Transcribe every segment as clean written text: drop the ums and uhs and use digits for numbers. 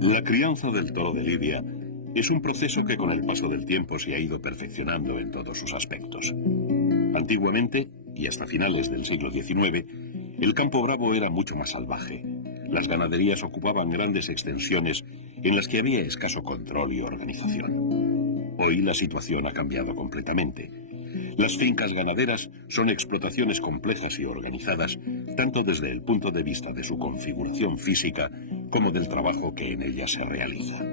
La crianza del toro de Lidia es un proceso que con el paso del tiempo se ha ido perfeccionando en todos sus aspectos. Antiguamente, y hasta finales del siglo XIX, el campo bravo era mucho más salvaje. Las ganaderías ocupaban grandes extensiones en las que había escaso control y organización. Hoy la situación ha cambiado completamente. Las fincas ganaderas son explotaciones complejas y organizadas, tanto desde el punto de vista de su configuración física como del trabajo que en ellas se realiza.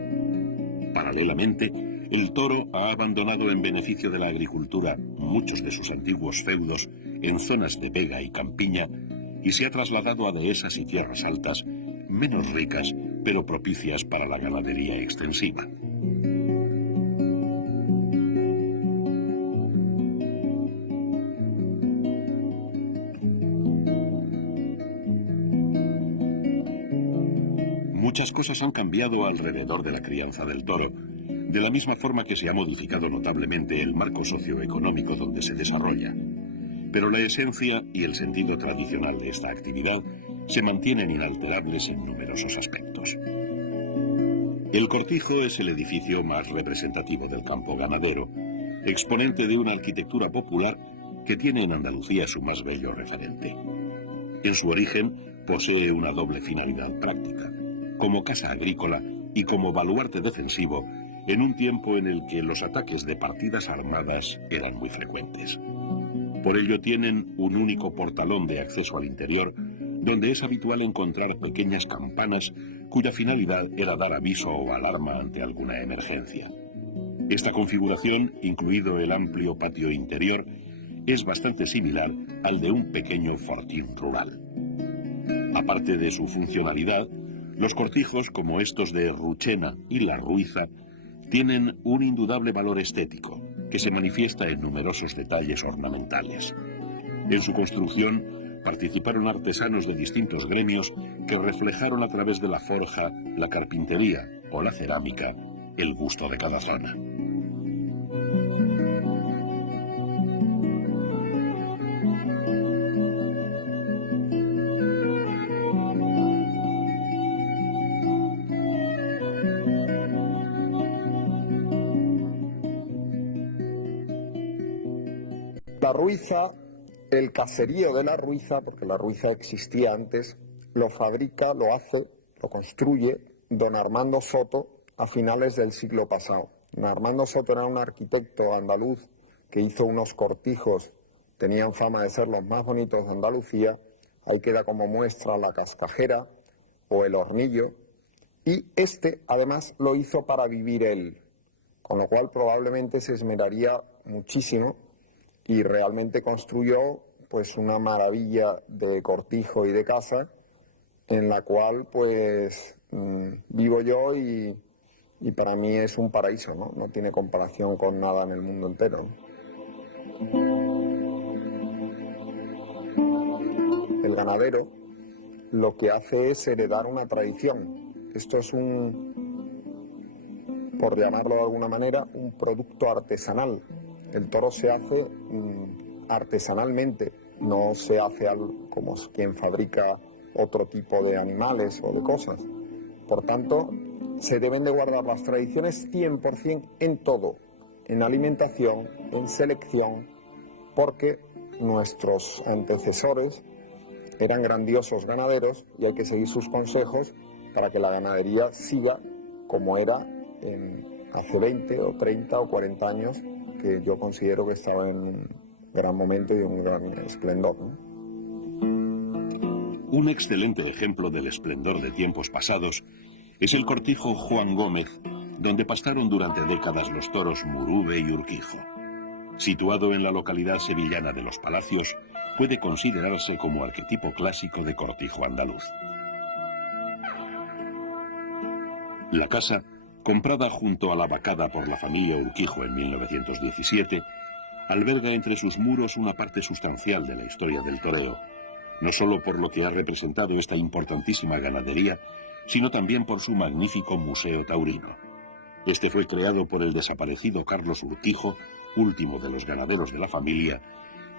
Paralelamente, el toro ha abandonado en beneficio de la agricultura muchos de sus antiguos feudos en zonas de vega y campiña y se ha trasladado a dehesas y tierras altas, menos ricas, pero propicias para la ganadería extensiva. Muchas cosas han cambiado alrededor de la crianza del toro, de la misma forma que se ha modificado notablemente el marco socioeconómico donde se desarrolla. Pero la esencia y el sentido tradicional de esta actividad se mantienen inalterables en numerosos aspectos. El cortijo es el edificio más representativo del campo ganadero, exponente de una arquitectura popular que tiene en Andalucía su más bello referente. En su origen posee una doble finalidad práctica, como casa agrícola y como baluarte defensivo en un tiempo en el que los ataques de partidas armadas eran muy frecuentes. Por ello tienen un único portalón de acceso al interior, donde es habitual encontrar pequeñas campanas cuya finalidad era dar aviso o alarma ante alguna emergencia. Esta configuración, incluido el amplio patio interior, es bastante similar al de un pequeño fortín rural. Aparte de su funcionalidad, los cortijos, como estos de Ruchena y La Ruiza, tienen un indudable valor estético, que se manifiesta en numerosos detalles ornamentales. En su construcción participaron artesanos de distintos gremios que reflejaron a través de la forja, la carpintería o la cerámica el gusto de cada zona. La Ruiza, el caserío de La Ruiza, porque La Ruiza existía antes, lo fabrica, lo hace, lo construye don Armando Soto a finales del siglo pasado. Don Armando Soto era un arquitecto andaluz que hizo unos cortijos, tenían fama de ser los más bonitos de Andalucía. Ahí queda como muestra la cascajera o el hornillo, y este además lo hizo para vivir él, con lo cual probablemente se esmeraría muchísimo y realmente construyó pues una maravilla de cortijo y de casa en la cual pues vivo yo y para mí es un paraíso, ¿no? No tiene comparación con nada en el mundo entero. El ganadero lo que hace es heredar una tradición. Esto es por llamarlo de alguna manera, un producto artesanal. El toro se hace artesanalmente, no se hace como quien fabrica otro tipo de animales o de cosas. Por tanto, se deben de guardar las tradiciones 100% en todo, en alimentación, en selección, porque nuestros antecesores eran grandiosos ganaderos y hay que seguir sus consejos para que la ganadería siga como era hace 20 o 30 o 40 años, que yo considero que estaba en un gran momento y un gran esplendor, ¿no? Un excelente ejemplo del esplendor de tiempos pasados es el cortijo Juan Gómez, donde pastaron durante décadas los toros Murube y Urquijo. Situado en la localidad sevillana de Los Palacios, puede considerarse como arquetipo clásico de cortijo andaluz. La casa, comprada junto a la vacada por la familia Urquijo en 1917, alberga entre sus muros una parte sustancial de la historia del toreo, no solo por lo que ha representado esta importantísima ganadería, sino también por su magnífico museo taurino. Este fue creado por el desaparecido Carlos Urquijo, último de los ganaderos de la familia,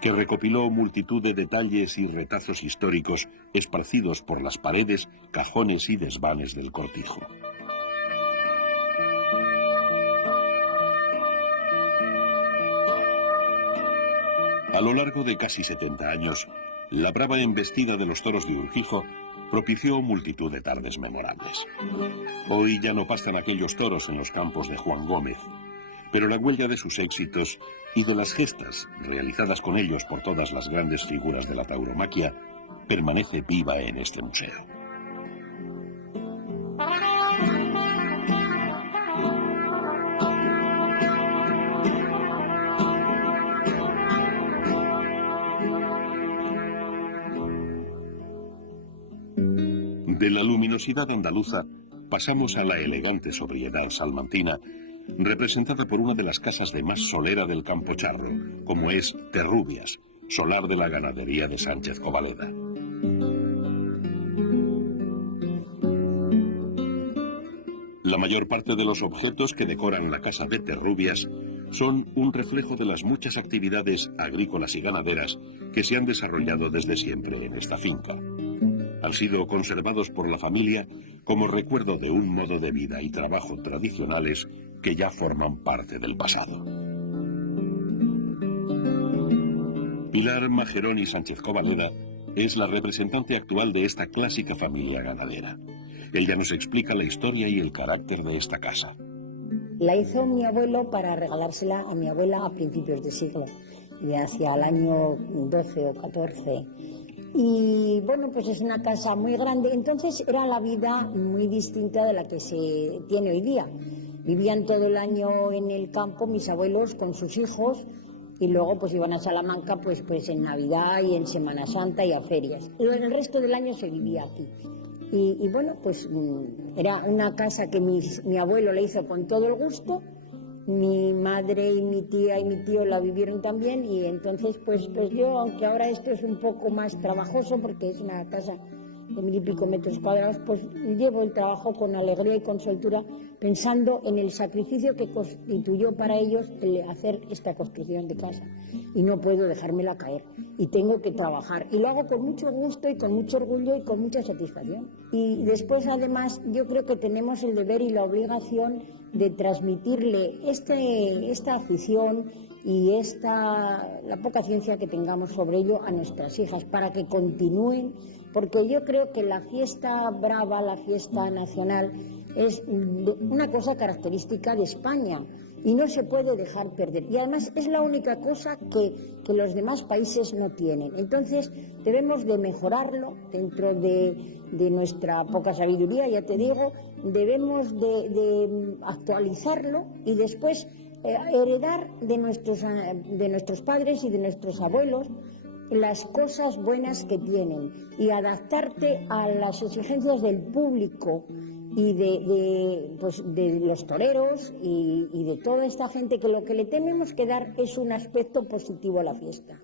que recopiló multitud de detalles y retazos históricos esparcidos por las paredes, cajones y desvanes del cortijo. A lo largo de casi 70 años, la brava embestida de los toros de Urquijo propició multitud de tardes memorables. Hoy ya no pastan aquellos toros en los campos de Juan Gómez, pero la huella de sus éxitos y de las gestas realizadas con ellos por todas las grandes figuras de la tauromaquia permanece viva en este museo. De la luminosidad andaluza pasamos a la elegante sobriedad salmantina, representada por una de las casas de más solera del Campo Charro, como es Terrubias, solar de la ganadería de Sánchez Covaleda. La mayor parte de los objetos que decoran la casa de Terrubias son un reflejo de las muchas actividades agrícolas y ganaderas que se han desarrollado desde siempre en esta finca. Han sido conservados por la familia como recuerdo de un modo de vida y trabajo tradicionales que ya forman parte del pasado. Pilar Majeroni Sánchez Covaleda es la representante actual de esta clásica familia ganadera. Ella nos explica la historia y el carácter de esta casa. La hizo mi abuelo para regalársela a mi abuela a principios de siglo, y hacia el año 12 o 14. Y bueno, pues es una casa muy grande, entonces era la vida muy distinta de la que se tiene hoy día. Vivían todo el año en el campo mis abuelos con sus hijos y luego pues iban a Salamanca pues en Navidad y en Semana Santa y a ferias. El resto del año se vivía aquí. Y bueno, pues era una casa que mi abuelo le hizo con todo el gusto. Mi madre y mi tía y mi tío la vivieron también y entonces pues yo, aunque ahora esto es un poco más trabajoso porque es una casa de 1000 y pico metros cuadrados, pues llevo el trabajo con alegría y con soltura, pensando en el sacrificio que constituyó para ellos el hacer esta construcción de casa. Y no puedo dejármela caer, y tengo que trabajar. Y lo hago con mucho gusto y con mucho orgullo y con mucha satisfacción. Y después, además, yo creo que tenemos el deber y la obligación de transmitirle esta afición y la poca ciencia que tengamos sobre ello a nuestras hijas, para que continúen, porque yo creo que la fiesta brava, la fiesta nacional, es una cosa característica de España y no se puede dejar perder. Y además es la única cosa que los demás países no tienen. Entonces debemos de mejorarlo dentro de nuestra poca sabiduría, ya te digo, debemos de actualizarlo y después heredar de nuestros padres y de nuestros abuelos las cosas buenas que tienen y adaptarte a las exigencias del público y de los toreros y de toda esta gente, que lo que le tenemos que dar es un aspecto positivo a la fiesta.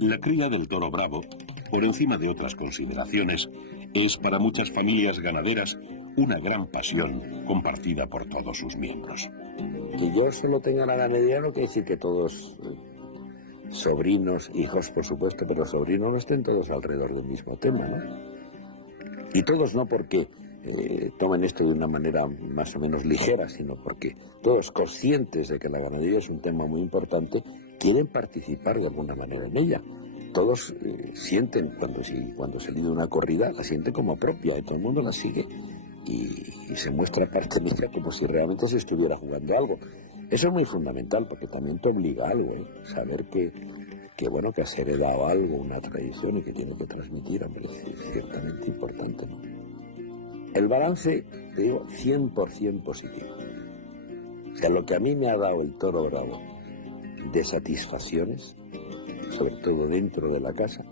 La cría del toro bravo, por encima de otras consideraciones, es para muchas familias ganaderas una gran pasión compartida por todos sus miembros. Que yo solo tenga la ganadería no quiere decir que todos, sobrinos, hijos por supuesto, pero sobrinos no estén todos alrededor del mismo tema, ¿no? Y todos no porque tomen esto de una manera más o menos ligera, sino porque todos conscientes de que la ganadería es un tema muy importante, quieren participar de alguna manera en ella. Todos sienten, cuando se lidia una corrida, la sienten como propia y todo el mundo la sigue y se muestra parte de ella como si realmente se estuviera jugando algo. Eso es muy fundamental porque también te obliga a algo, saber que que bueno, que has heredado algo, una tradición y que tiene que transmitir, hombre, es ciertamente importante, ¿no? El balance, te digo, 100% positivo. O sea, lo que a mí me ha dado el Toro Bravo de satisfacciones, sobre todo dentro de la casa,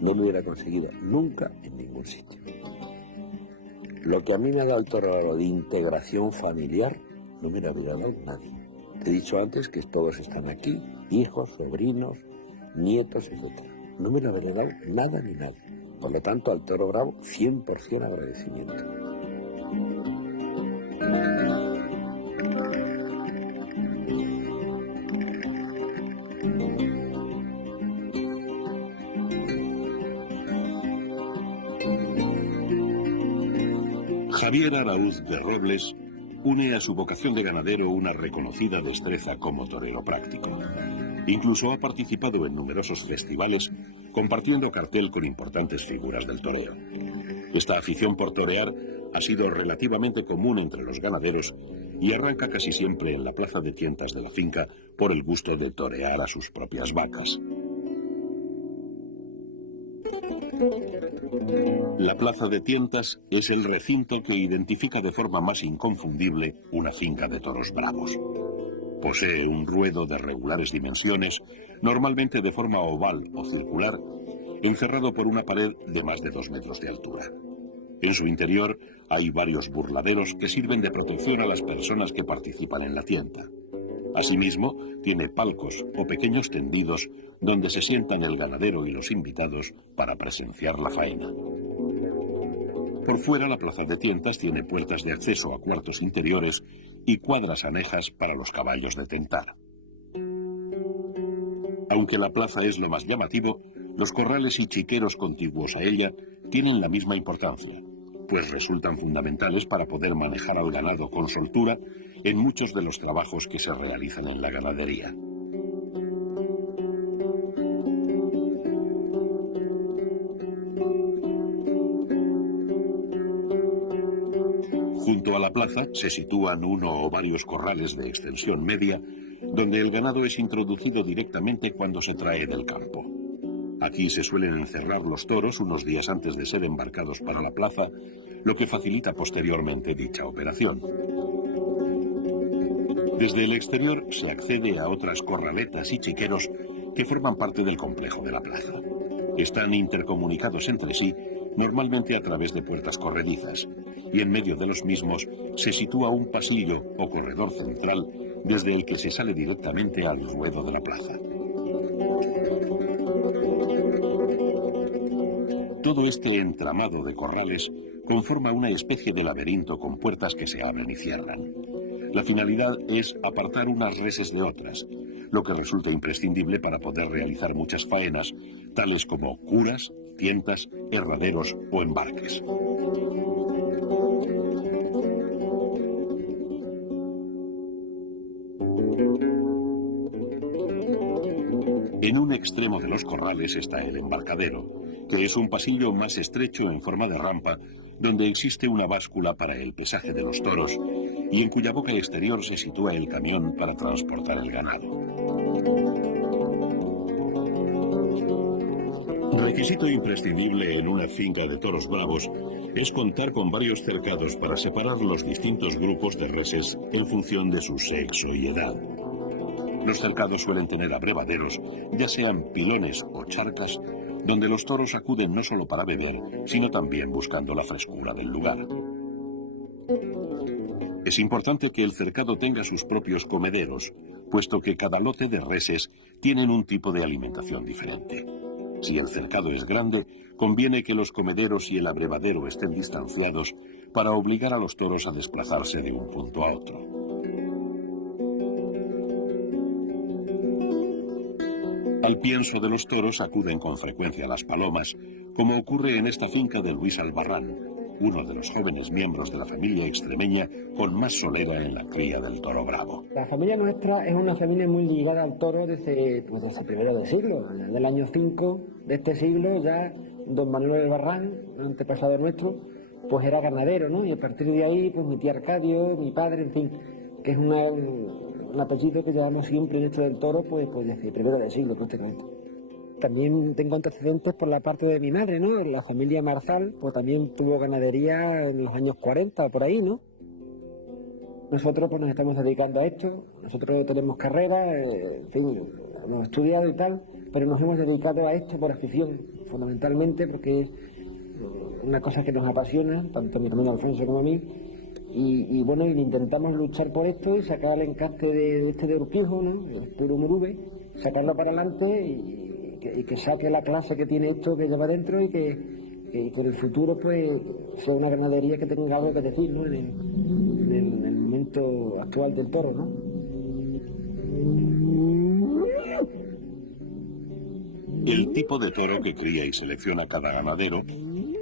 no lo hubiera conseguido nunca en ningún sitio. Lo que a mí me ha dado el Toro Bravo de integración familiar, no me lo hubiera dado nadie. Te he dicho antes que todos están aquí, hijos, sobrinos, nietos, etc. No me lo hubiera dado nada ni nadie. Por lo tanto, al Toro Bravo, 100% agradecimiento. Javier Araúz de Robles une a su vocación de ganadero una reconocida destreza como torero práctico. Incluso ha participado en numerosos festivales, compartiendo cartel con importantes figuras del toreo. Esta afición por torear ha sido relativamente común entre los ganaderos y arranca casi siempre en la plaza de tientas de la finca por el gusto de torear a sus propias vacas. La plaza de tientas es el recinto que identifica de forma más inconfundible una finca de toros bravos. Posee un ruedo de regulares dimensiones, normalmente de forma oval o circular, encerrado por una pared de más de 2 metros de altura. En su interior hay varios burladeros que sirven de protección a las personas que participan en la tienda. Asimismo, tiene palcos o pequeños tendidos donde se sientan el ganadero y los invitados para presenciar la faena. Por fuera, la plaza de tientas tiene puertas de acceso a cuartos interiores y cuadras anejas para los caballos de tentar. Aunque la plaza es lo más llamativo, los corrales y chiqueros contiguos a ella tienen la misma importancia, pues resultan fundamentales para poder manejar al ganado con soltura en muchos de los trabajos que se realizan en la ganadería. Junto a la plaza se sitúan uno o varios corrales de extensión media, donde el ganado es introducido directamente cuando se trae del campo. Aquí se suelen encerrar los toros unos días antes de ser embarcados para la plaza, lo que facilita posteriormente dicha operación. Desde el exterior se accede a otras corraletas y chiqueros que forman parte del complejo de la plaza. Están intercomunicados entre sí, normalmente a través de puertas corredizas, y en medio de los mismos se sitúa un pasillo o corredor central desde el que se sale directamente al ruedo de la plaza. Todo este entramado de corrales conforma una especie de laberinto con puertas que se abren y cierran. La finalidad es apartar unas reses de otras, lo que resulta imprescindible para poder realizar muchas faenas, tales como curas, tientas, herraderos o embarques. En un extremo de los corrales está el embarcadero, que es un pasillo más estrecho en forma de rampa, donde existe una báscula para el pesaje de los toros y en cuya boca exterior se sitúa el camión para transportar el ganado. Requisito imprescindible en una finca de toros bravos es contar con varios cercados para separar los distintos grupos de reses en función de su sexo y edad. Los cercados suelen tener abrevaderos, ya sean pilones o charcas, donde los toros acuden no solo para beber, sino también buscando la frescura del lugar. Es importante que el cercado tenga sus propios comederos, puesto que cada lote de reses tienen un tipo de alimentación diferente. Si el cercado es grande, conviene que los comederos y el abrevadero estén distanciados para obligar a los toros a desplazarse de un punto a otro. Al pienso de los toros acuden con frecuencia las palomas, como ocurre en esta finca de Luis Albarrán, uno de los jóvenes miembros de la familia extremeña con más solera en la cría del toro bravo. La familia nuestra es una familia muy ligada al toro desde primero del siglo. Del año 5 de este siglo ya don Manuel Albarrán, antepasado nuestro, pues era ganadero, ¿no? Y a partir de ahí, pues mi tía Arcadio, mi padre, en fin, que es un apellido que llevamos siempre en esto del toro, pues desde primero del siglo prácticamente. También tengo antecedentes por la parte de mi madre, ¿no? La familia Marzal, pues también tuvo ganadería en los años 40, por ahí, ¿no? Nosotros pues nos estamos dedicando a esto, nosotros tenemos carrera, en fin, hemos estudiado y tal, pero nos hemos dedicado a esto por afición, fundamentalmente porque es una cosa que nos apasiona, tanto a mi hermano Alfonso como a mí, y bueno, intentamos luchar por esto y sacar el encaste de Urquijo, ¿no? El puro Murube, sacarlo para adelante y que saque la clase que tiene esto que lleva dentro y que con el futuro pues sea una ganadería que tenga algo que decir, ¿no? En el momento actual del toro, ¿no? El tipo de toro que cría y selecciona cada ganadero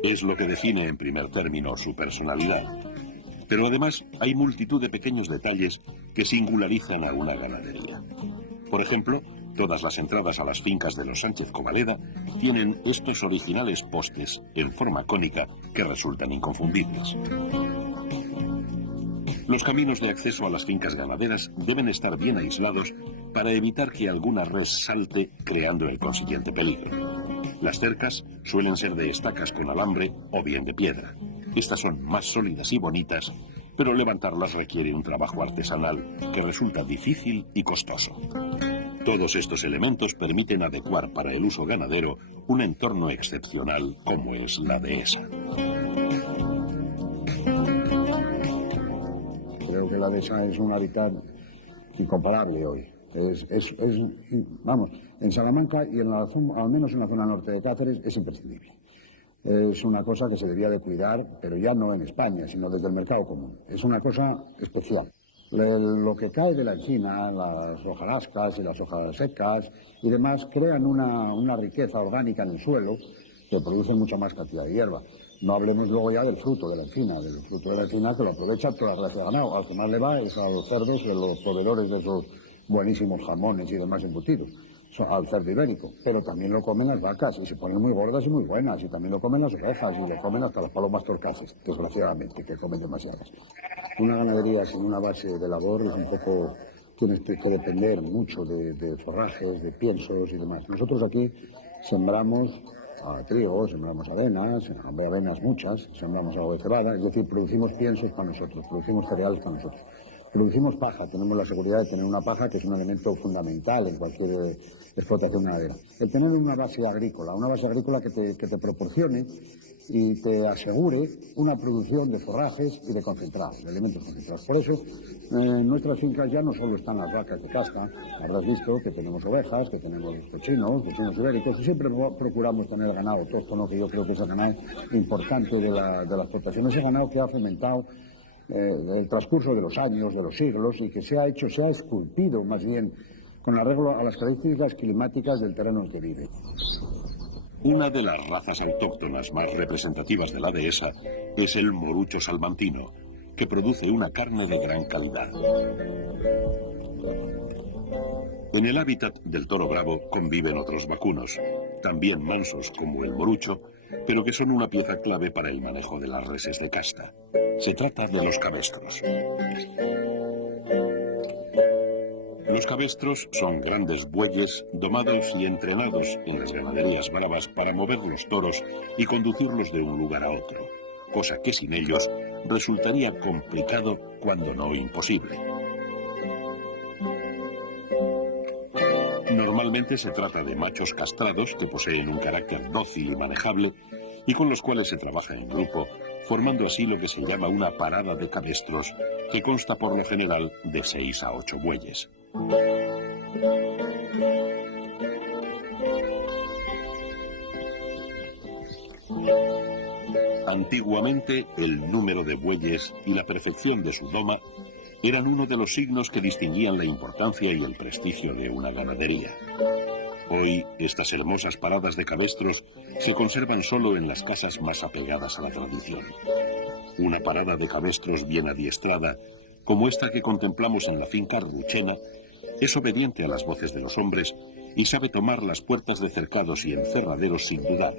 es lo que define en primer término su personalidad. Pero además hay multitud de pequeños detalles que singularizan a una ganadería. Por ejemplo, todas las entradas a las fincas de los Sánchez Covaleda tienen estos originales postes en forma cónica que resultan inconfundibles. Los caminos de acceso a las fincas ganaderas deben estar bien aislados para evitar que alguna res salte, creando el consiguiente peligro. Las cercas suelen ser de estacas con alambre o bien de piedra. Estas son más sólidas y bonitas, pero levantarlas requiere un trabajo artesanal que resulta difícil y costoso. Todos estos elementos permiten adecuar para el uso ganadero un entorno excepcional como es la dehesa. Creo que la dehesa es un hábitat incomparable hoy. Vamos, en Salamanca y al menos en la zona norte de Cáceres es imprescindible. Es una cosa que se debía de cuidar, pero ya no en España, sino desde el mercado común. Es una cosa especial. Lo que cae de la encina, las hojarascas y las hojas secas y demás, crean una riqueza orgánica en el suelo que produce mucha más cantidad de hierba. No hablemos luego ya del fruto de la encina, que lo aprovecha toda la raza de ganado. Al que más le va es a los cerdos y a los proveedores de esos buenísimos jamones y demás embutidos, al cerdo ibérico. Pero también lo comen las vacas y se ponen muy gordas y muy buenas. Y también lo comen las ovejas y lo comen hasta las palomas torcaces, desgraciadamente, que comen demasiadas. Una ganadería sin una base de labor es un poco... Tienes que depender mucho de forrajes, de piensos y demás. Nosotros aquí sembramos trigo, sembramos avenas muchas, sembramos algo de cebada, es decir, producimos piensos para nosotros, producimos cereales para nosotros. Producimos paja, tenemos la seguridad de tener una paja que es un elemento fundamental en cualquier explotación ganadera. El tener una base agrícola que te proporcione y te asegure una producción de forrajes y de concentrados, de elementos concentrados. Por eso, en nuestras fincas ya no solo están las vacas de casta, habrás visto que tenemos ovejas, que tenemos cochinos ibéricos, y siempre procuramos tener ganado autóctono, que yo creo que es el ganado importante de la explotación, ese ganado que ha fomentado el transcurso de los años, de los siglos, y que se ha esculpido más bien con arreglo a las características climáticas del terreno en que vive. Una de las razas autóctonas más representativas de la dehesa es el morucho salmantino, que produce una carne de gran calidad. En el hábitat del toro bravo conviven otros vacunos, también mansos como el morucho, pero que son una pieza clave para el manejo de las reses de casta. Se trata de los cabestros. Los cabestros son grandes bueyes domados y entrenados en las ganaderías bravas para mover los toros y conducirlos de un lugar a otro, cosa que sin ellos resultaría complicado cuando no imposible. Normalmente se trata de machos castrados que poseen un carácter dócil y manejable y con los cuales se trabaja en grupo, formando así lo que se llama una parada de cabestros, que consta por lo general de 6 a 8 bueyes. Antiguamente, el número de bueyes y la perfección de su doma eran uno de los signos que distinguían la importancia y el prestigio de una ganadería. Hoy, estas hermosas paradas de cabestros se conservan solo en las casas más apegadas a la tradición. Una parada de cabestros bien adiestrada, como esta que contemplamos en la finca Ruchena, es obediente a las voces de los hombres y sabe tomar las puertas de cercados y encerraderos sin dudar.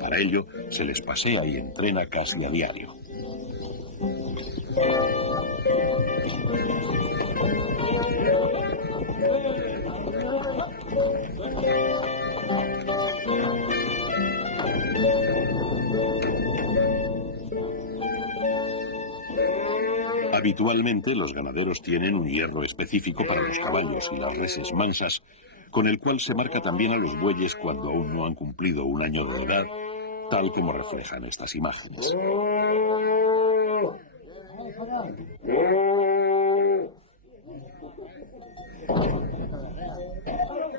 Para ello, se les pasea y entrena casi a diario. Habitualmente los ganaderos tienen un hierro específico para los caballos y las reses mansas, con el cual se marca también a los bueyes cuando aún no han cumplido un año de edad, tal como reflejan estas imágenes.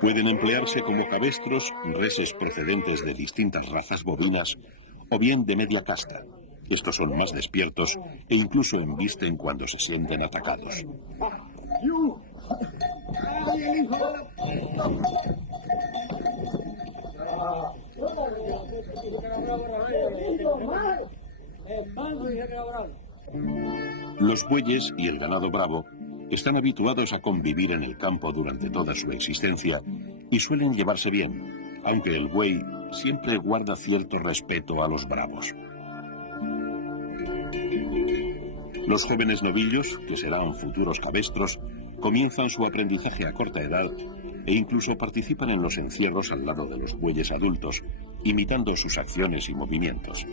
Pueden emplearse como cabestros reses procedentes de distintas razas bovinas o bien de media casta. Estos son más despiertos e incluso embisten cuando se sienten atacados. Los bueyes y el ganado bravo están habituados a convivir en el campo durante toda su existencia y suelen llevarse bien, aunque el buey siempre guarda cierto respeto a los bravos. Los jóvenes novillos, que serán futuros cabestros, comienzan su aprendizaje a corta edad e incluso participan en los encierros al lado de los bueyes adultos, imitando sus acciones y movimientos.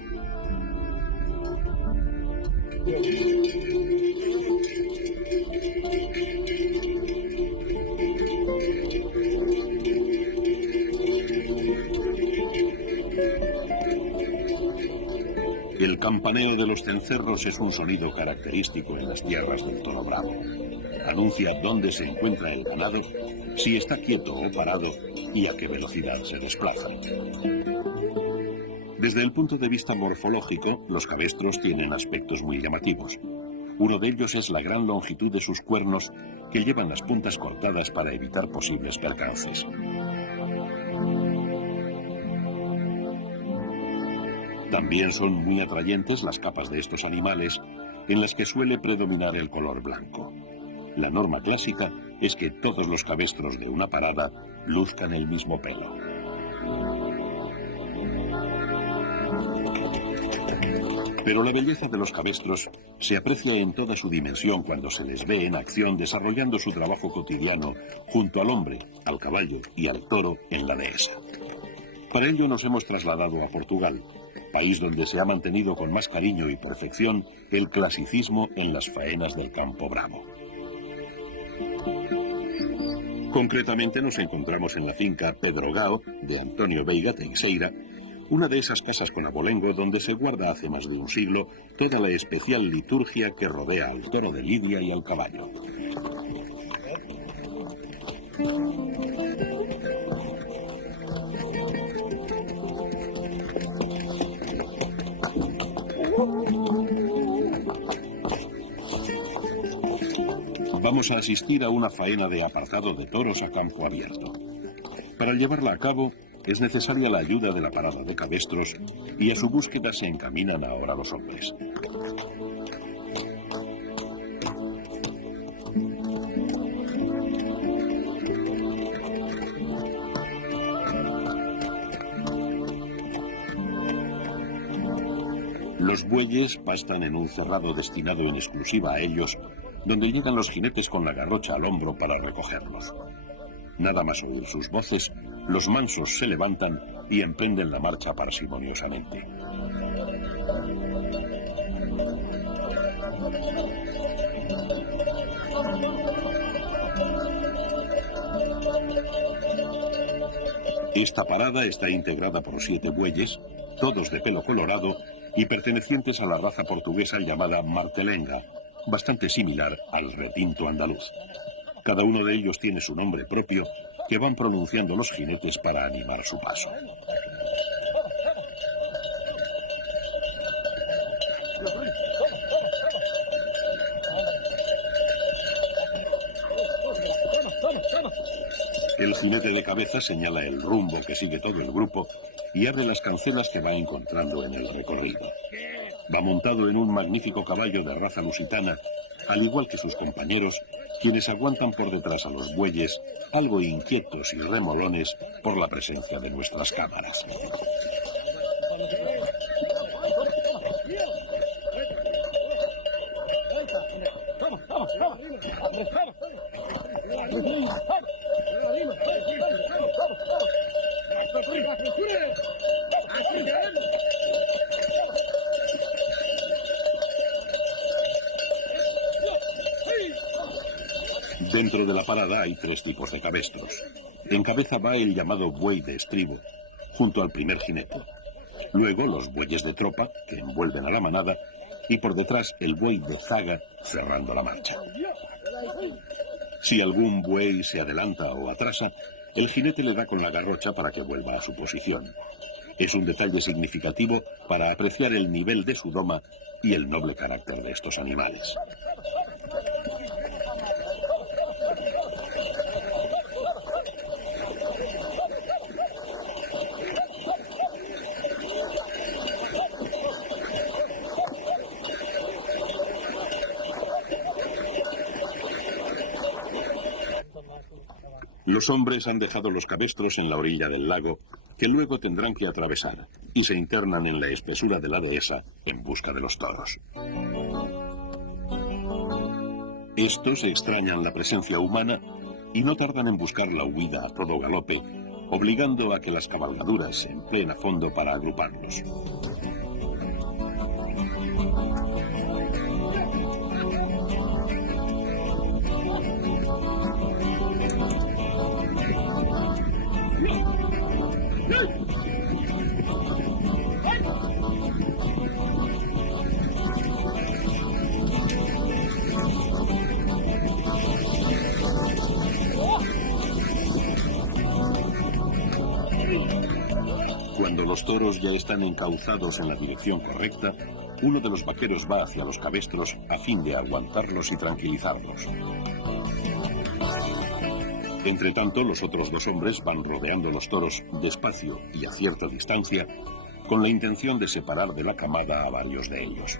El campaneo de los cencerros es un sonido característico en las tierras del toro bravo. Anuncia dónde se encuentra el ganado, si está quieto o parado y a qué velocidad se desplaza. Desde el punto de vista morfológico, los cabestros tienen aspectos muy llamativos. Uno de ellos es la gran longitud de sus cuernos, que llevan las puntas cortadas para evitar posibles percances. También son muy atrayentes las capas de estos animales, en las que suele predominar el color blanco. La norma clásica es que todos los cabestros de una parada luzcan el mismo pelo. Pero la belleza de los cabestros se aprecia en toda su dimensión cuando se les ve en acción desarrollando su trabajo cotidiano junto al hombre, al caballo y al toro en la dehesa. Para ello nos hemos trasladado a Portugal, país donde se ha mantenido con más cariño y perfección el clasicismo en las faenas del campo bravo. Concretamente nos encontramos en la finca Pedro Gao de Antonio Veiga Teixeira, una de esas casas con abolengo donde se guarda hace más de un siglo toda la especial liturgia que rodea al toro de lidia y al caballo. Vamos a asistir a una faena de apartado de toros a campo abierto. Para llevarla a cabo es necesaria la ayuda de la parada de cabestros y a su búsqueda se encaminan ahora los hombres. Los bueyes pastan en un cerrado destinado en exclusiva a ellos, donde llegan los jinetes con la garrocha al hombro para recogerlos. Nada más oír sus voces, los mansos se levantan y emprenden la marcha parsimoniosamente. Esta parada está integrada por 7 bueyes, todos de pelo colorado y pertenecientes a la raza portuguesa llamada martelenga, bastante similar al retinto andaluz. Cada uno de ellos tiene su nombre propio, que van pronunciando los jinetes para animar su paso. El jinete de cabeza señala el rumbo que sigue todo el grupo y abre las cancelas que va encontrando en el recorrido. Va montado en un magnífico caballo de raza lusitana, al igual que sus compañeros, quienes aguantan por detrás a los bueyes, algo inquietos y remolones por la presencia de nuestras cámaras. Dentro de la parada hay 3 tipos de cabestros. En cabeza va el llamado buey de estribo, junto al primer jinete. Luego los bueyes de tropa, que envuelven a la manada, y por detrás el buey de zaga, cerrando la marcha. Si algún buey se adelanta o atrasa, el jinete le da con la garrocha para que vuelva a su posición. Es un detalle significativo para apreciar el nivel de su doma y el noble carácter de estos animales. Los hombres han dejado los cabestros en la orilla del lago, que luego tendrán que atravesar, y se internan en la espesura de la dehesa en busca de los toros. Estos extrañan la presencia humana y no tardan en buscar la huida a todo galope, obligando a que las cabalgaduras se empleen a fondo para agruparlos. Cuando los toros ya están encauzados en la dirección correcta, uno de los vaqueros va hacia los cabestros a fin de aguantarlos y tranquilizarlos. Entretanto, los otros 2 hombres van rodeando los toros despacio y a cierta distancia, con la intención de separar de la camada a varios de ellos.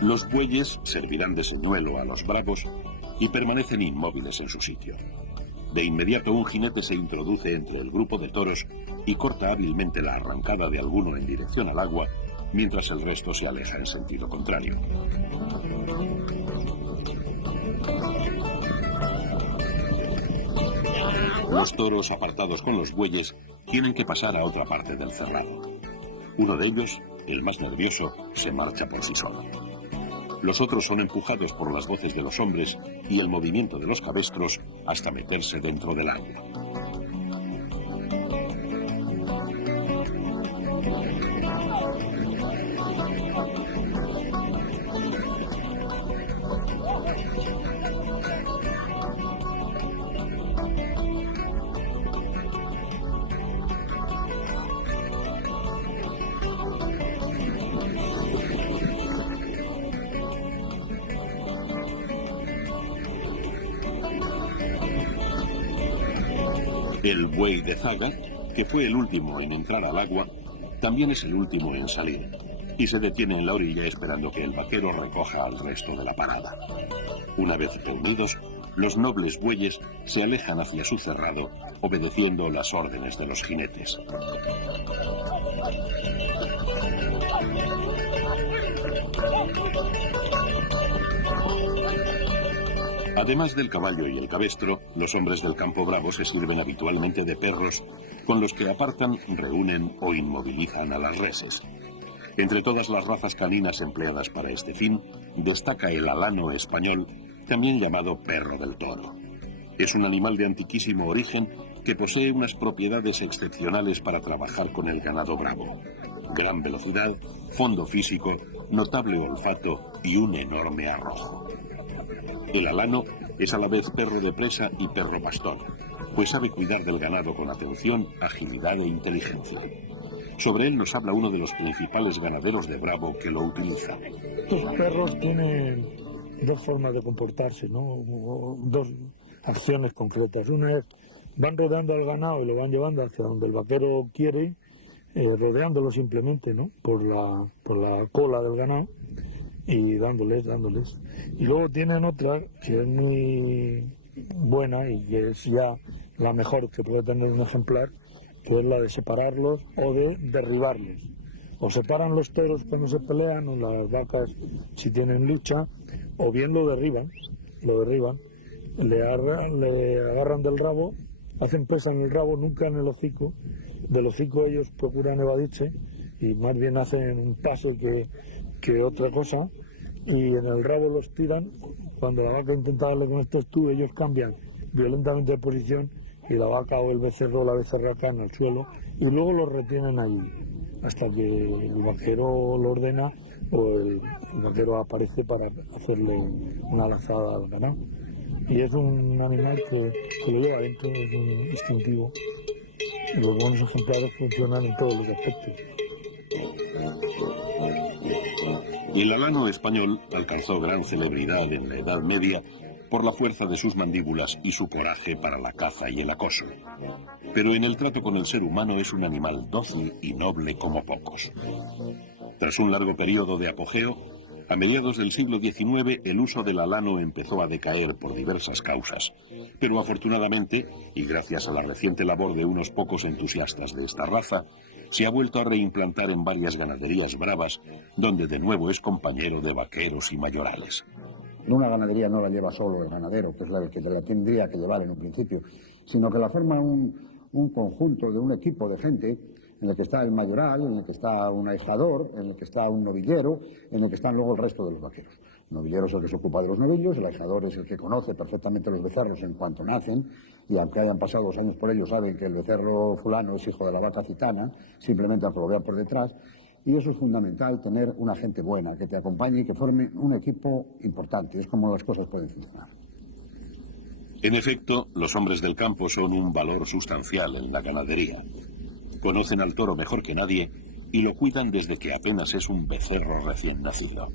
Los bueyes servirán de señuelo a los bravos y permanecen inmóviles en su sitio. De inmediato un jinete se introduce entre el grupo de toros y corta hábilmente la arrancada de alguno en dirección al agua, mientras el resto se aleja en sentido contrario. Los toros, apartados con los bueyes, tienen que pasar a otra parte del cerrado. Uno de ellos, el más nervioso, se marcha por sí solo. Los otros son empujados por las voces de los hombres y el movimiento de los cabestros hasta meterse dentro del agua. El buey de zaga, que fue el último en entrar al agua, también es el último en salir, y se detiene en la orilla esperando que el vaquero recoja al resto de la parada. Una vez reunidos, los nobles bueyes se alejan hacia su cerrado, obedeciendo las órdenes de los jinetes. Además del caballo y el cabestro, los hombres del campo bravo se sirven habitualmente de perros, con los que apartan, reúnen o inmovilizan a las reses. Entre todas las razas caninas empleadas para este fin, destaca el alano español, también llamado perro del toro. Es un animal de antiquísimo origen que posee unas propiedades excepcionales para trabajar con el ganado bravo. Gran velocidad, fondo físico, notable olfato y un enorme arrojo. El alano es a la vez perro de presa y perro pastor, pues sabe cuidar del ganado con atención, agilidad e inteligencia. Sobre él nos habla uno de los principales ganaderos de Bravo que lo utiliza. Estos perros tienen 2 formas de comportarse, ¿no? O 2 acciones concretas. Una es, van rodeando al ganado y lo van llevando hacia donde el vaquero quiere, rodeándolo simplemente, ¿no? Por la cola del ganado y dándoles. Y luego tienen otra que es muy buena y que es ya la mejor que puede tener un ejemplar, que es la de separarlos o de derribarles. O separan los toros cuando se pelean, o las vacas si tienen lucha, o bien lo derriban, le agarran del rabo, hacen presa en el rabo, nunca en el hocico. Del hocico ellos procuran evadirse y más bien hacen un pase que otra cosa. y en el rabo los tiran. Cuando la vaca intenta darle con estos tubos, ellos cambian violentamente de posición y la vaca o el becerro o la becerra caen al suelo y luego los retienen allí hasta que el vaquero lo ordena o el vaquero aparece para hacerle una lazada al ganado. Y es un animal que lo lleva dentro, es un instintivo. Y los buenos ejemplares funcionan en todos los aspectos. El alano español alcanzó gran celebridad en la Edad Media por la fuerza de sus mandíbulas y su coraje para la caza y el acoso. Pero en el trato con el ser humano es un animal dócil y noble como pocos. Tras un largo periodo de apogeo, a mediados del siglo XIX el uso del alano empezó a decaer por diversas causas, pero afortunadamente, y gracias a la reciente labor de unos pocos entusiastas de esta raza, se ha vuelto a reimplantar en varias ganaderías bravas, donde de nuevo es compañero de vaqueros y mayorales. Una ganadería no la lleva solo el ganadero, que es el que la tendría que llevar en un principio, sino que la forma un conjunto de un equipo de gente en el que está el mayoral, en el que está un ahijador, en el que está un novillero, en el que están luego el resto de los vaqueros. El novillero es el que se ocupa de los novillos, el ahijador es el que conoce perfectamente los becerros en cuanto nacen, y aunque hayan pasado 2 años por ellos, saben que el becerro fulano es hijo de la vaca citana, simplemente porque lo vea por detrás. Y eso es fundamental, tener una gente buena, que te acompañe y que forme un equipo importante. Es como las cosas pueden funcionar. En efecto, los hombres del campo son un valor sustancial en la ganadería. Conocen al toro mejor que nadie y lo cuidan desde que apenas es un becerro recién nacido.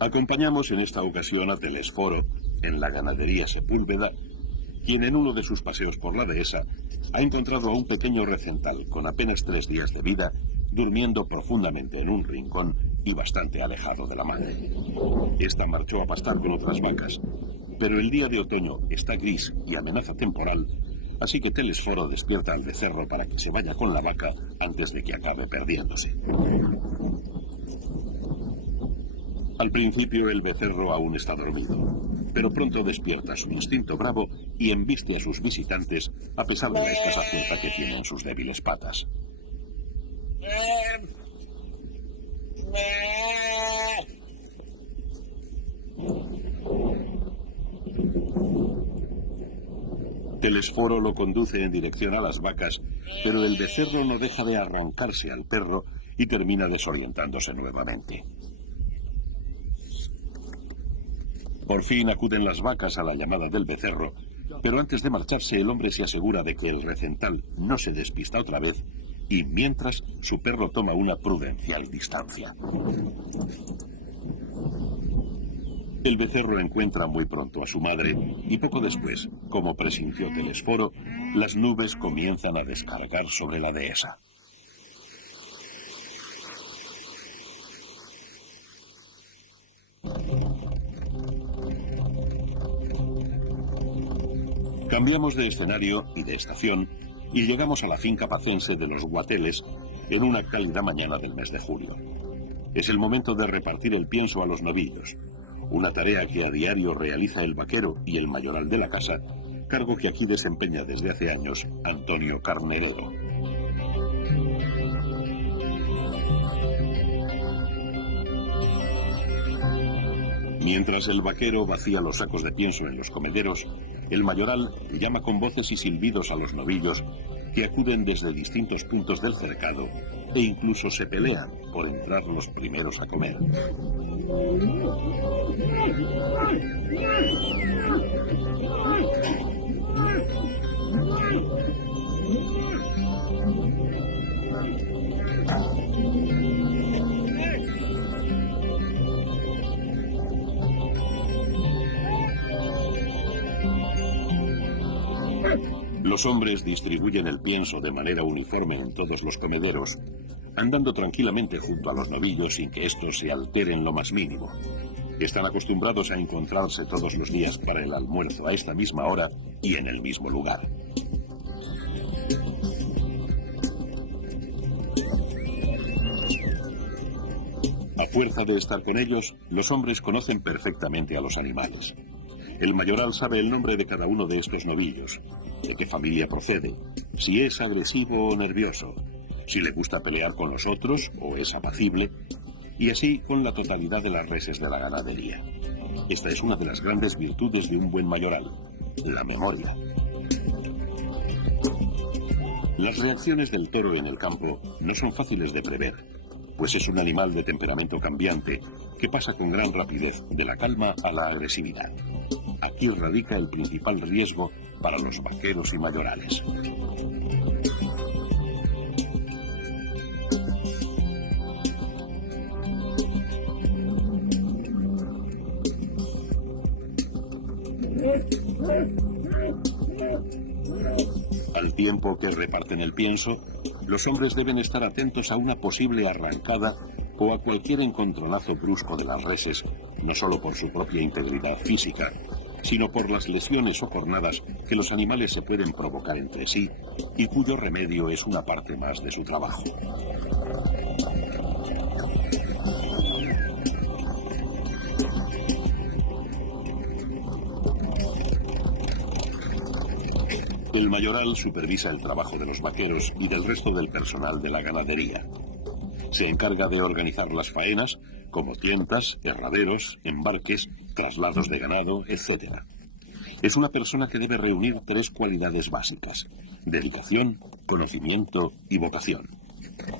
Acompañamos en esta ocasión a Telesforo, en la ganadería Sepúlveda, quien en uno de sus paseos por la dehesa ha encontrado a un pequeño recental con apenas 3 días de vida, durmiendo profundamente en un rincón y bastante alejado de la madre. Esta marchó a pastar con otras vacas, pero el día de otoño está gris y amenaza temporal, así que Telesforo despierta al becerro para que se vaya con la vaca antes de que acabe perdiéndose. Al principio el becerro aún está dormido, pero pronto despierta su instinto bravo y embiste a sus visitantes a pesar de la escasa fuerza que tienen sus débiles patas. Telesforo lo conduce en dirección a las vacas, pero el becerro no deja de arrancarse al perro y termina desorientándose nuevamente. Por fin acuden las vacas a la llamada del becerro, pero antes de marcharse el hombre se asegura de que el recental no se despista otra vez y mientras su perro toma una prudencial distancia. El becerro encuentra muy pronto a su madre y poco después, como presintió Telesforo, las nubes comienzan a descargar sobre la dehesa. Cambiamos de escenario y de estación y llegamos a la finca pacense de los Guateles en una cálida mañana del mes de julio. Es el momento de repartir el pienso a los novillos, una tarea que a diario realiza el vaquero y el mayoral de la casa, cargo que aquí desempeña desde hace años Antonio Carnerero. Mientras el vaquero vacía los sacos de pienso en los comederos, el mayoral llama con voces y silbidos a los novillos que acuden desde distintos puntos del cercado e incluso se pelean por entrar los primeros a comer. Los hombres distribuyen el pienso de manera uniforme en todos los comederos, andando tranquilamente junto a los novillos sin que estos se alteren lo más mínimo. Están acostumbrados a encontrarse todos los días para el almuerzo a esta misma hora y en el mismo lugar. A fuerza de estar con ellos, los hombres conocen perfectamente a los animales. El mayoral sabe el nombre de cada uno de estos novillos, de qué familia procede, si es agresivo o nervioso, si le gusta pelear con los otros o es apacible, y así con la totalidad de las reses de la ganadería. Esta es una de las grandes virtudes de un buen mayoral, la memoria. Las reacciones del toro en el campo no son fáciles de prever, pues es un animal de temperamento cambiante que pasa con gran rapidez de la calma a la agresividad. Aquí radica el principal riesgo para los vaqueros y mayorales. Al tiempo que reparten el pienso, los hombres deben estar atentos a una posible arrancada o a cualquier encontronazo brusco de las reses, no solo por su propia integridad física, sino por las lesiones o cornadas que los animales se pueden provocar entre sí y cuyo remedio es una parte más de su trabajo. El mayoral supervisa el trabajo de los vaqueros y del resto del personal de la ganadería. Se encarga de organizar las faenas, como tientas, herraderos, embarques, traslados de ganado, etc. Es una persona que debe reunir 3 cualidades básicas: dedicación, conocimiento y vocación.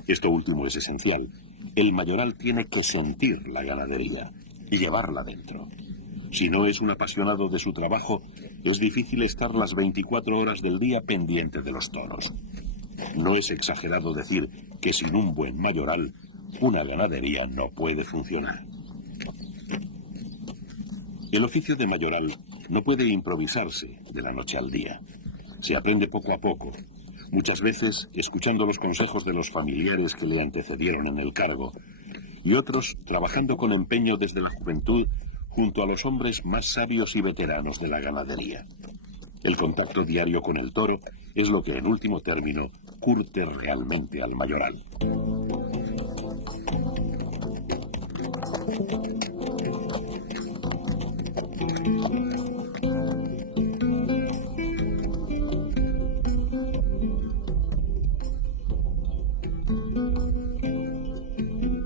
Esto último es esencial. El mayoral tiene que sentir la ganadería y llevarla dentro. Si no es un apasionado de su trabajo, es difícil estar las 24 horas del día pendiente de los toros. No es exagerado decir que sin un buen mayoral, una ganadería no puede funcionar. El oficio de mayoral no puede improvisarse de la noche al día. Se aprende poco a poco, muchas veces escuchando los consejos de los familiares que le antecedieron en el cargo, y otros trabajando con empeño desde la juventud junto a los hombres más sabios y veteranos de la ganadería. El contacto diario con el toro es lo que en último término curte realmente al mayoral.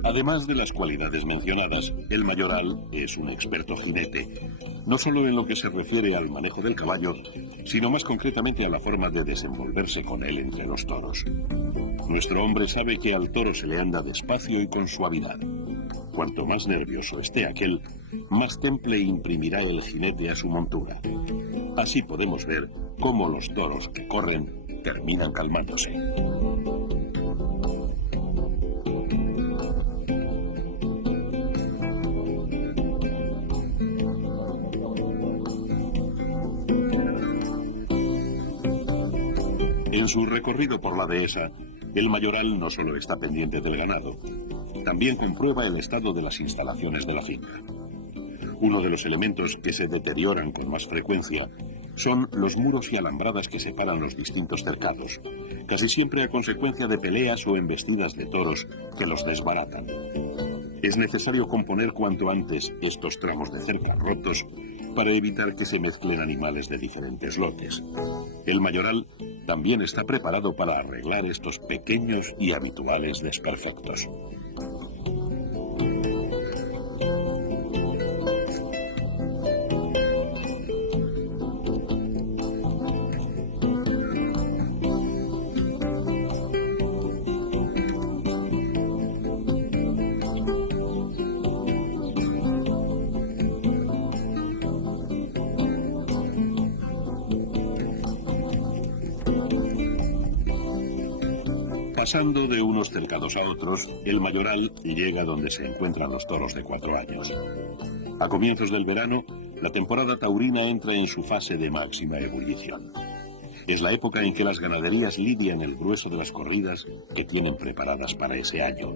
Además de las cualidades mencionadas, el mayoral es un experto jinete, no solo en lo que se refiere al manejo del caballo, sino más concretamente a la forma de desenvolverse con él entre los toros. Nuestro hombre sabe que al toro se le anda despacio y con suavidad. Cuanto más nervioso esté aquel, más temple imprimirá el jinete a su montura. Así podemos ver cómo los toros que corren terminan calmándose. En su recorrido por la dehesa, el mayoral no solo está pendiente del ganado, también comprueba el estado de las instalaciones de la finca. Uno de los elementos que se deterioran con más frecuencia son los muros y alambradas que separan los distintos cercados, casi siempre a consecuencia de peleas o embestidas de toros que los desbaratan. Es necesario componer cuanto antes estos tramos de cerca rotos para evitar que se mezclen animales de diferentes lotes. El mayoral también está preparado para arreglar estos pequeños y habituales desperfectos. Pasando de unos cercados a otros, el mayoral llega donde se encuentran los toros de 4 años. A comienzos del verano, la temporada taurina entra en su fase de máxima ebullición. Es la época en que las ganaderías lidian el grueso de las corridas que tienen preparadas para ese año.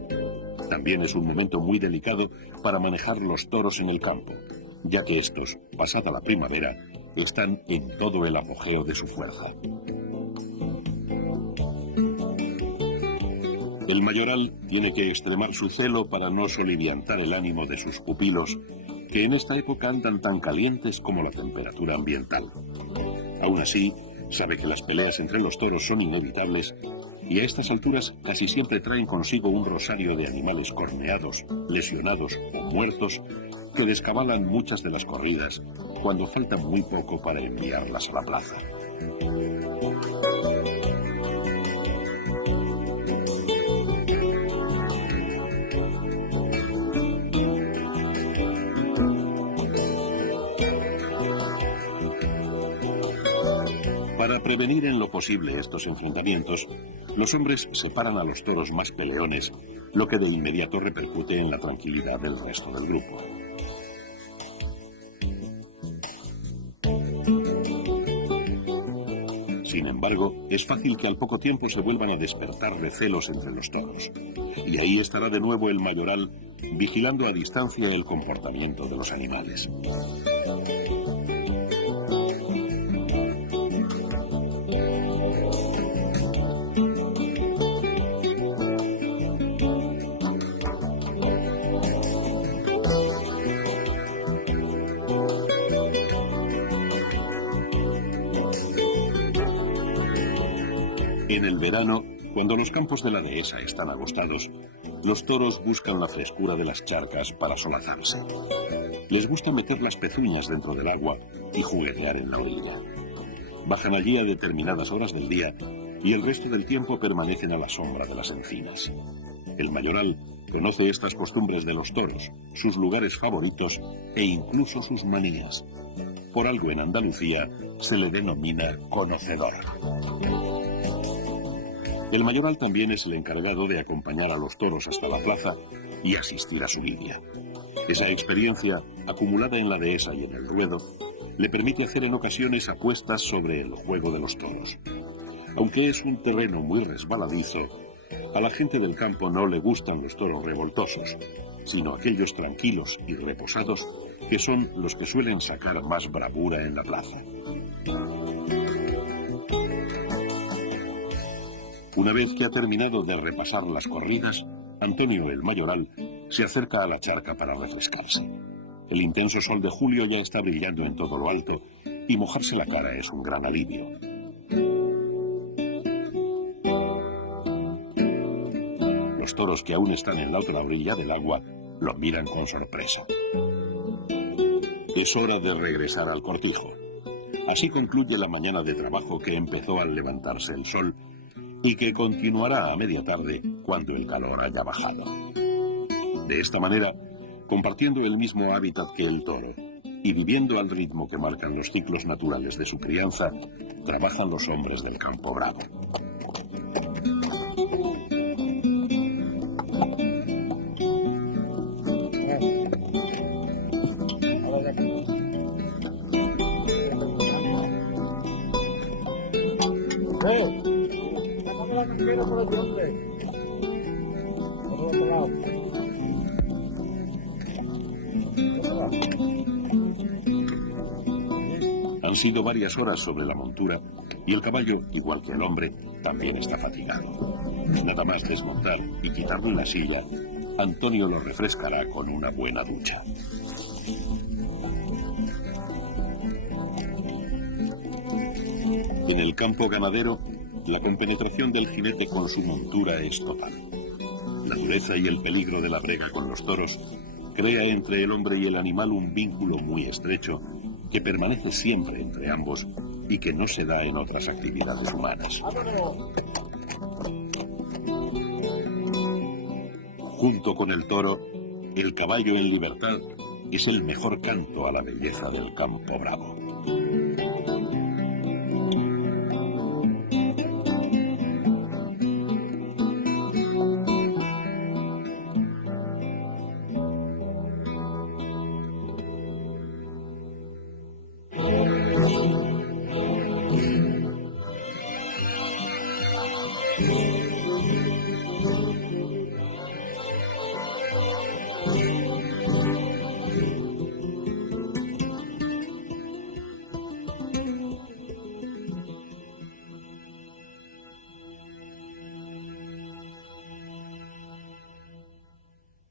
También es un momento muy delicado para manejar los toros en el campo, ya que estos, pasada la primavera, están en todo el apogeo de su fuerza. El mayoral tiene que extremar su celo para no soliviantar el ánimo de sus pupilos, que en esta época andan tan calientes como la temperatura ambiental. Aún así, sabe que las peleas entre los toros son inevitables y a estas alturas casi siempre traen consigo un rosario de animales corneados, lesionados o muertos que descabalan muchas de las corridas cuando falta muy poco para enviarlas a la plaza. Para prevenir en lo posible estos enfrentamientos, los hombres separan a los toros más peleones, lo que de inmediato repercute en la tranquilidad del resto del grupo. Sin embargo, es fácil que al poco tiempo se vuelvan a despertar recelos entre los toros, y ahí estará de nuevo el mayoral vigilando a distancia el comportamiento de los animales. En el verano, cuando los campos de la dehesa están agostados, los toros buscan la frescura de las charcas para solazarse. Les gusta meter las pezuñas dentro del agua y juguetear en la orilla. Bajan allí a determinadas horas del día y el resto del tiempo permanecen a la sombra de las encinas. El mayoral conoce estas costumbres de los toros, sus lugares favoritos e incluso sus manías. Por algo en Andalucía se le denomina conocedor. El mayoral también es el encargado de acompañar a los toros hasta la plaza y asistir a su lidia. Esa experiencia, acumulada en la dehesa y en el ruedo, le permite hacer en ocasiones apuestas sobre el juego de los toros. Aunque es un terreno muy resbaladizo, a la gente del campo no le gustan los toros revoltosos, sino aquellos tranquilos y reposados que son los que suelen sacar más bravura en la plaza. Una vez que ha terminado de repasar las corridas, Antonio el mayoral se acerca a la charca para refrescarse. El intenso sol de julio ya está brillando en todo lo alto y mojarse la cara es un gran alivio. Los toros que aún están en la otra orilla del agua lo miran con sorpresa. Es hora de regresar al cortijo. Así concluye la mañana de trabajo que empezó al levantarse el sol y que continuará a media tarde cuando el calor haya bajado. De esta manera, compartiendo el mismo hábitat que el toro y viviendo al ritmo que marcan los ciclos naturales de su crianza, trabajan los hombres del campo bravo. Han sido varias horas sobre la montura y el caballo, igual que el hombre, también está fatigado. Nada más desmontar y quitarle la silla, Antonio lo refrescará con una buena ducha. En el campo ganadero, la compenetración del jinete con su montura es total. La dureza y el peligro de la brega con los toros crea entre el hombre y el animal un vínculo muy estrecho que permanece siempre entre ambos y que no se da en otras actividades humanas. Junto con el toro, el caballo en libertad es el mejor canto a la belleza del campo bravo.